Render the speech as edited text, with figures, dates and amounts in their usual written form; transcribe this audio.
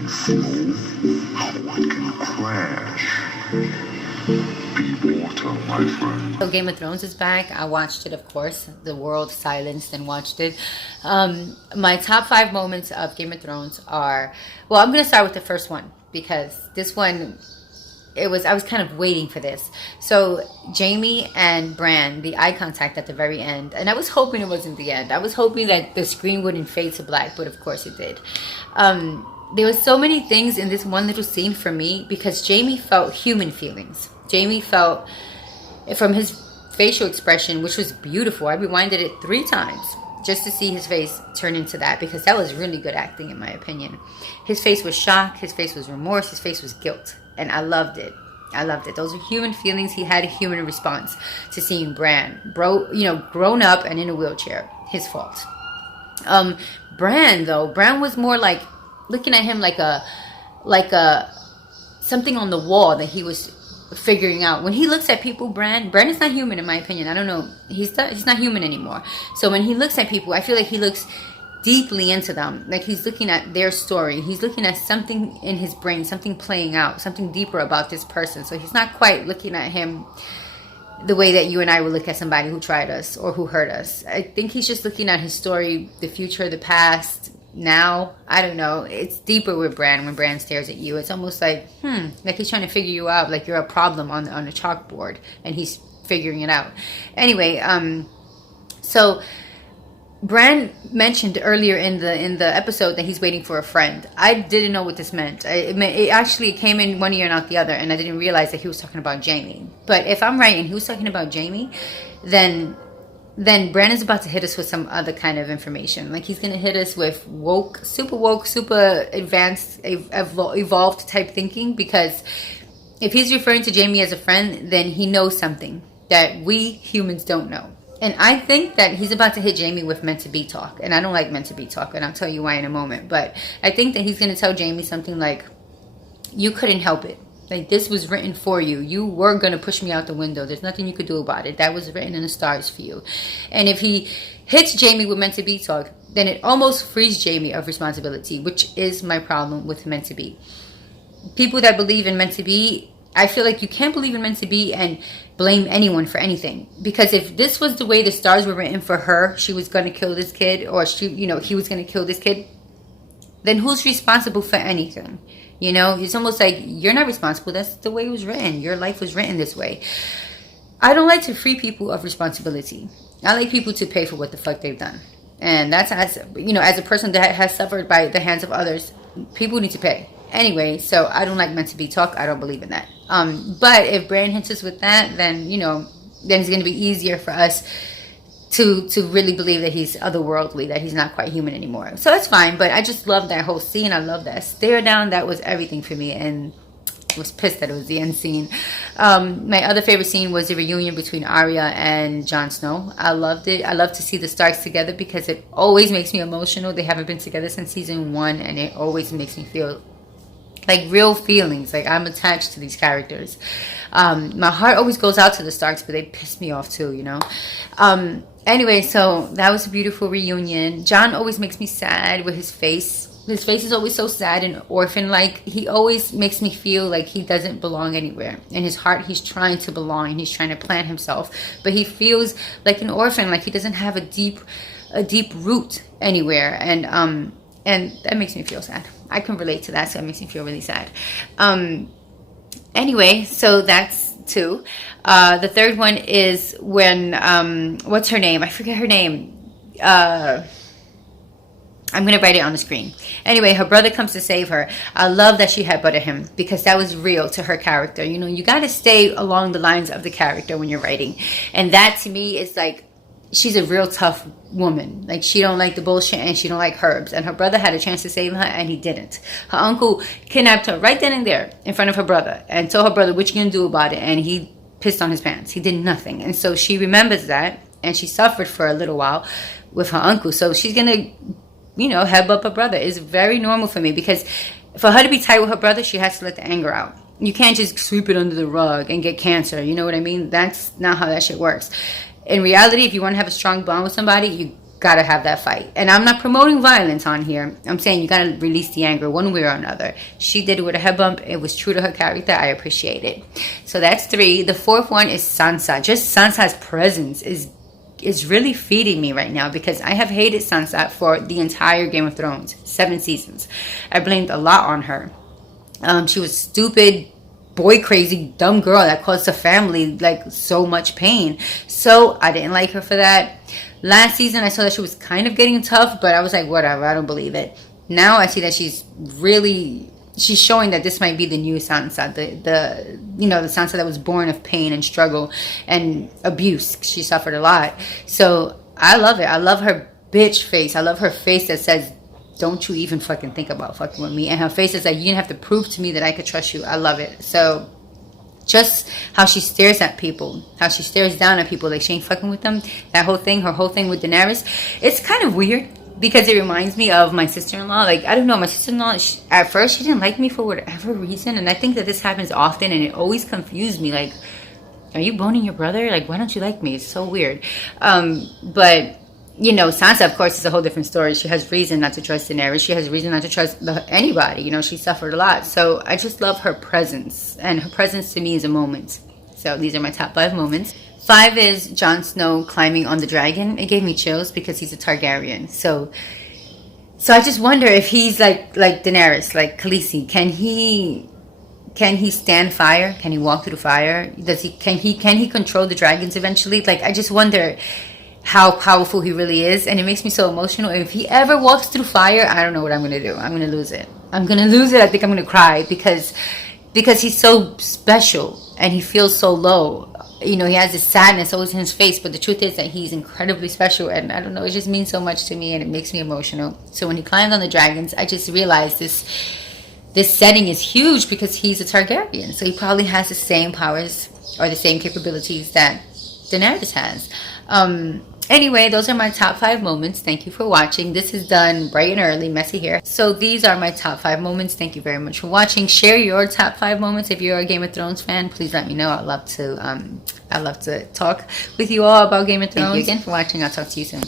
can flow, how it can crash. Be water, my friend. So Game of Thrones is back. I watched it, of course. The world silenced and watched it. My top 5 moments of Game of Thrones are, well, I'm going to start with the first one because this one, I was kind of waiting for this. So Jaime and Bran, the eye contact at the very end, and I was hoping it wasn't the end. I was hoping that the screen wouldn't fade to black, but of course it did. There was so many things in this one little scene for me because Jaime felt human feelings. Jaime felt, from his facial expression, which was beautiful. I rewinded it 3 times just to see his face turn into that because that was really good acting in my opinion. His face was shock, his face was remorse, his face was guilt. And I loved it. I loved it. Those are human feelings. He had a human response to seeing Bran, grown up and in a wheelchair. His fault. Bran was more like looking at him like a something on the wall that he was figuring out. When he looks at people, Bran is not human in my opinion. I don't know. He's not human anymore. So when he looks at people, I feel like he looks deeply into them, like he's looking at their story, he's looking at something in his brain, something playing out, something deeper about this person. So he's not quite looking at him the way that you and I would look at somebody who tried us or who hurt us. I think he's just looking at his story, the future, the past, now. I don't know. It's deeper with Bran. When Bran stares at you, it's almost like he's trying to figure you out, like you're a problem on a chalkboard and he's figuring it out. Anyway, so Bran mentioned earlier in the episode that he's waiting for a friend. I didn't know what this meant. It actually came in one ear and out the other, and I didn't realize that he was talking about Jaime. But if I'm right and he was talking about Jaime, then Bran is about to hit us with some other kind of information. Like he's going to hit us with woke, super advanced, evolved type thinking. Because if he's referring to Jaime as a friend, then he knows something that we humans don't know. And I think that he's about to hit Jaime with meant to be talk. And I don't like meant to be talk, and I'll tell you why in a moment. But I think that he's going to tell Jaime something like, you couldn't help it. Like, this was written for you. You were going to push me out the window. There's nothing you could do about it. That was written in the stars for you. And if he hits Jaime with meant to be talk, then it almost frees Jaime of responsibility, which is my problem with meant to be. People that believe in meant to be, I feel like you can't believe in meant to be and blame anyone for anything. Because if this was the way the stars were written for her, she was going to kill this kid, or he was going to kill this kid, then who's responsible for anything? It's almost like you're not responsible. That's the way it was written. Your life was written this way. I don't like to free people of responsibility. I like people to pay for what the fuck they've done. And that's as a person that has suffered by the hands of others, people need to pay. Anyway, so I don't like meant to be talk. I don't believe in that. But if Bran hits us with that, then it's going to be easier for us to really believe that he's otherworldly, that he's not quite human anymore. So that's fine. But I just love that whole scene. I love that stare down. That was everything for me, and was pissed that it was the end scene. My other favorite scene was the reunion between Arya and Jon Snow. I loved it. I love to see the Starks together because it always makes me emotional. They haven't been together since season 1, and it always makes me feel like real feelings. Like I'm attached to these characters. My heart always goes out to the Starks, but they piss me off too, Anyway, so that was a beautiful reunion. Jon always makes me sad with his face. His face is always so sad and orphan-like. He always makes me feel like he doesn't belong anywhere. In his heart, he's trying to belong and he's trying to plant himself. But he feels like an orphan, like he doesn't have a deep root anywhere. And that makes me feel sad. I can relate to that, so it makes me feel really sad. Anyway, so that's 2. The third one is when, what's her name? I forget her name. I'm going to write it on the screen. Anyway, her brother comes to save her. I love that she headbutted him because that was real to her character. You got to stay along the lines of the character when you're writing. And that to me is like, she's a real tough woman. Like, she don't like the bullshit and she don't like herbs. And her brother had a chance to save her and he didn't. Her uncle kidnapped her right then and there in front of her brother and told her brother, what you going to do about it? And he pissed on his pants. He did nothing. And so she remembers that, and she suffered for a little while with her uncle. So she's going to, headbutt her brother. It's very normal for me because for her to be tight with her brother, she has to let the anger out. You can't just sweep it under the rug and get cancer. You know what I mean? That's not how that shit works. In reality, if you want to have a strong bond with somebody, gotta have that fight. And I'm not promoting violence on here. I'm saying you gotta release the anger one way or another. She did it with a head bump. It was true to her character. I appreciate it. So that's 3. The 4th one is Sansa. Just Sansa's presence is really feeding me right now, because I have hated Sansa for the entire Game of Thrones, 7 seasons. I blamed a lot on her. She was stupid, boy crazy, dumb girl that caused the family like so much pain. So I didn't like her for that. Last season, I saw that she was kind of getting tough, but I was like, whatever, I don't believe it. Now I see that she's showing that this might be the new Sansa, the Sansa that was born of pain and struggle and abuse. She suffered a lot. So I love it. I love her bitch face. I love her face that says, don't you even fucking think about fucking with me. And her face is like, you didn't have to prove to me that I could trust you. I love it. So just how she stares at people, how she stares down at people like she ain't fucking with them, that whole thing, her whole thing with Daenerys, it's kind of weird, because it reminds me of my sister-in-law. Like, I don't know, my sister-in-law, at first she didn't like me for whatever reason, and I think that this happens often, and it always confused me. Like, are you boning your brother? Like, why don't you like me? It's so weird. But you know, Sansa, of course, is a whole different story. She has reason not to trust Daenerys. She has reason not to trust anybody. You know, she suffered a lot. So I just love her presence. And her presence to me is a moment. So these are my top 5 moments. 5 is Jon Snow climbing on the dragon. It gave me chills because he's a Targaryen. So I just wonder if he's like Daenerys, like Khaleesi. Can he stand fire? Can he walk through the fire? Can he control the dragons eventually? Like, I just wonder how powerful he really is, and it makes me so emotional. If he ever walks through fire, I don't know what I'm gonna do. I'm gonna lose it. I think I'm gonna cry, because he's so special and he feels so low. You know, he has this sadness always in his face, but the truth is that he's incredibly special, and I don't know, it just means so much to me, and it makes me emotional. So when he climbed on the dragons, I just realized this setting is huge, because he's a Targaryen, so he probably has the same powers or the same capabilities that Daenerys has. Anyway, those are my top 5 moments. Thank you for watching. This is done bright and early, messy here. So these are my top 5 moments. Thank you very much for watching. Share your top 5 moments. If you're a Game of Thrones fan, please let me know. I'd love to talk with you all about Game of Thrones. Thank you again for watching. I'll talk to you soon.